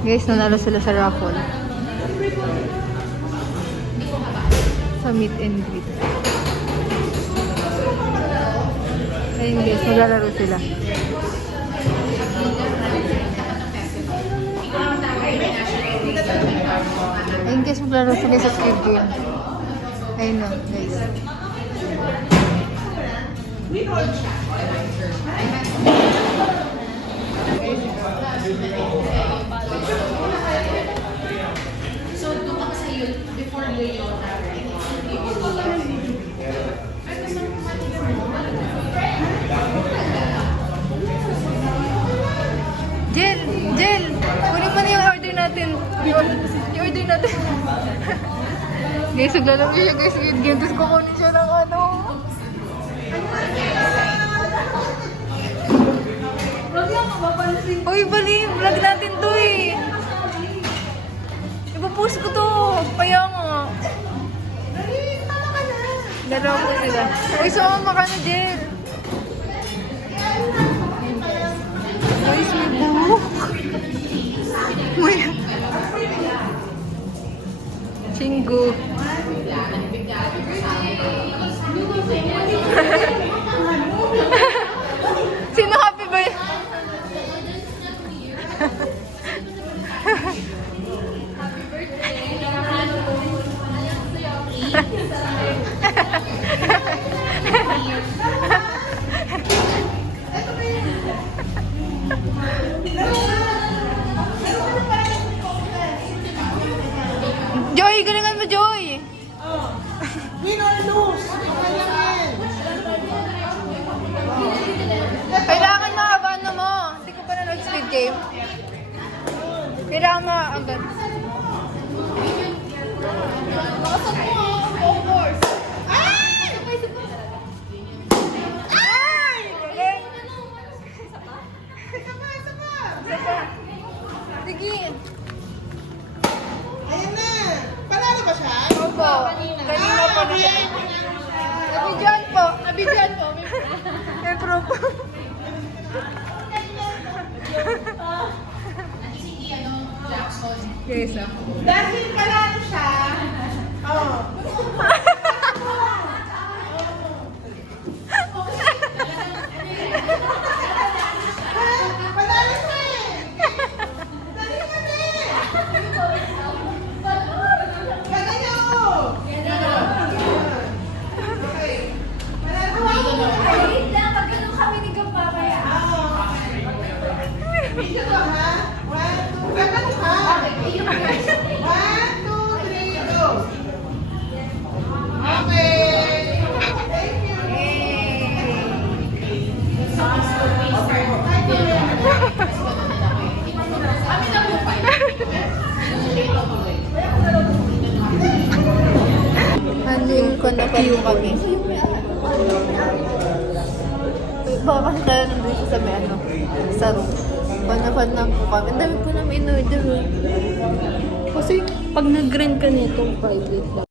Guys, nanalo sila sa raffle. Sa meet and greet. Ayun guys, maglalaro sila. Ayun guys, maglalaro sila sa Squid Game. Ayun na guys. So, doon ako sa yun, before yun, Jel! Jel! Kunin mo na yung order natin. Yung order natin. Guys, maglalaro siya guys. Squid Game. Tapos kukunin siya ng ano. Uy, bali! Vlog natin to eh. Ipapost ko to. Kaya nga. Dalawa po sila. Uy, sumama ka na, Jel. Guys, may buhok. Uy. Chingu. Sino happy ba yun? Joy, galingan mo, Joy! Win or lose? Kailangan maabano mo. Hindi ko pa nanood Squid Game. Kailangan maabano. Sige. Ayan na! Panalo ba siya? Opo. Kanina pa na siya. Nabidyan po. Nabidyan po. May proof. Yes, ah. Dahil panalo siya, oh. Panalo siya eh! Dali ka na eh! Ganda niyo! Okay. Panalo mo! wait lang, pag ganun kami ni Gamba kaya. Video to ha? 1, 2, ganda mo ha? 1, 2, 3, go! Okay! Thank you! Handling ko na kayo kami. Baka kasi tayo nandun sa may ano, sa room. Pan lang po kami. Ang dami po namin in-order. Kasi pag nag-rent ka nito, private lang.